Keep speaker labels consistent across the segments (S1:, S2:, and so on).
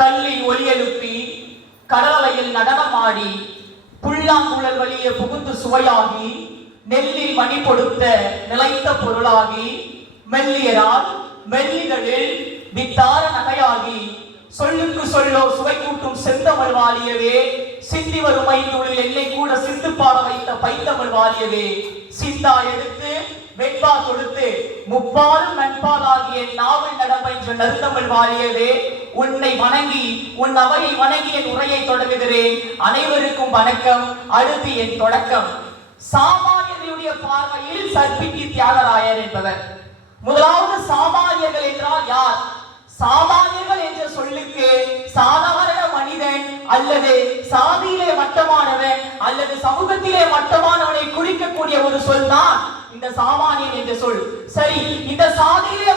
S1: கல்லில் ஒலியெழுப்பி கடலையில் நடனமாடி புல்லாங்குழல் வழியே புகுந்து சுவையாகி நெல்லில் மணி கொடுத்த நிலைத்த பொருளாகி மெல்லியரால் மெல்லிகளில் வித்தார நகையாகி சொல்லுக்கு சொல்லோ சுவை கூட்டும் செந்தமிழ் வாலியவே சிந்தி வரும் ஐந்தொழில் என்னை கூட சிந்து பாட வைத்த பைந்தமிழ் வாலியவே சிந்தா எடுத்து வெண்பா கொடுத்து முப்பாலும் நண்பாலாகிய நாவல் நடப்பென்ற நறுந்தமிழ் வாரியவே உன்னை வணங்கி உன் அவையை வணங்கி என் உரையை தொடங்குகிறேன். அனைவருக்கும் வணக்கம். அடுத்து என் தொடக்கம். சாமானியர்களுடைய பார்வையில் சற்பிக்கு தியாகராயர் என்பவர். முதலாவது சாமானியர்கள் என்றால் யார்? சாமானியர்கள் என்ற சொல்லுக்கு சாதாரண மனிதன் அல்லது சாதியிலே மட்டமானவன் அல்லது சமூகத்திலே மட்டமானவனை குறிக்கக்கூடிய ஒரு சொல் தான் இந்த சாமானியன் என்ற சொல். சரி இந்த சாதியிலே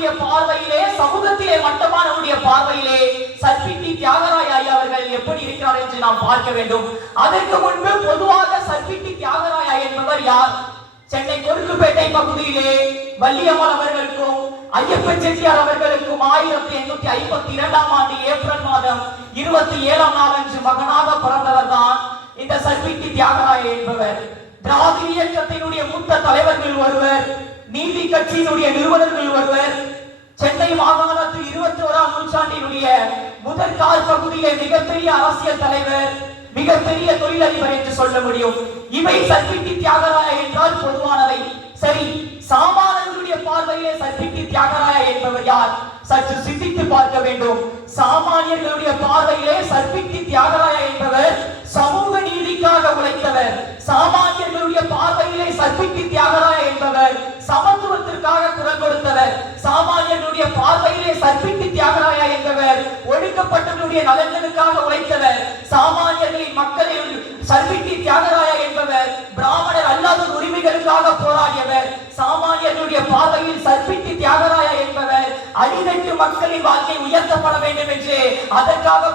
S1: மட்டமானவனுடைய பார்வையிலே சமூகத்திலே மட்டமானவனுடைய பார்வையிலே சர்பிட்டி தியாகராய ஐயா அவர்கள் எப்படி இருக்கிறார் என்று நாம் பார்க்க வேண்டும். அதற்கு முன்பு பொதுவாக சர்பிட்டி தியாகராயா என்பவர் யார்? சென்னை கொருக்குப்பேட்டை பகுதியிலே வள்ளியம்மாள் அவர்களுக்கும் ஐயப்பன் செட்டியார் அவர்களுக்கும் ஆயிரத்தி எண்ணூத்தி ஐம்பத்தி இரண்டாம் ஆண்டு ஏப்ரல் மாதம் இருபத்தி ஏழாம் நாள் அன்று மகனாக பிறந்தவர் தான் இந்த சர்பிட்டி தியாகராய என்பவர். திராவிட இயக்கத்தினுடைய மூத்த தலைவர்கள் ஒருவர் நீதி கட்சியினுடைய நிறுவனர்கள் ஒருவர் சென்னை மாகாணத்தில் இருபத்தி ஓராம் நூற்றாண்டினுடைய முதல் கால் மிகப்பெரிய அரசியல் தலைவர் மிகப்பெரிய தொழிலதிபர் என்று சொல்ல முடியும். இவை சர்பிட்டி தியாகராய என்றால் பொதுவானவை. சரி சாமானியர்களுடைய பார்வையிலே சர்பிட்டி தியாகராய என்பவர் யார்? சற்று சிந்தித்து பார்க்க வேண்டும். சாமானியர்களுடைய பார்வையிலே சர்பிட்டி தியாகராய என்பவர் சமூக நீதிக்காக உழைத்தவர். சாமானியர்களுடைய பார்வையிலே சர்பிட்டி தியாக ஒடுக்கப்பட்டவர்களுடைய நலன்களுக்காக உழைத்தவர் சாமானியர்களின் மக்களின் சர்விட்டி தியாகராயா என்பவர் பிராமணர் அல்லாத உரிமைகளுக்காக போராடியவர் சாமானியர்களுடைய பார்வையில் சர்பிட்டி தியாகராயா என்பவர் அடிநட்டு மக்களின் வாழ்க்கை உயர்த்தப்பட வேண்டும் என்று அதற்காக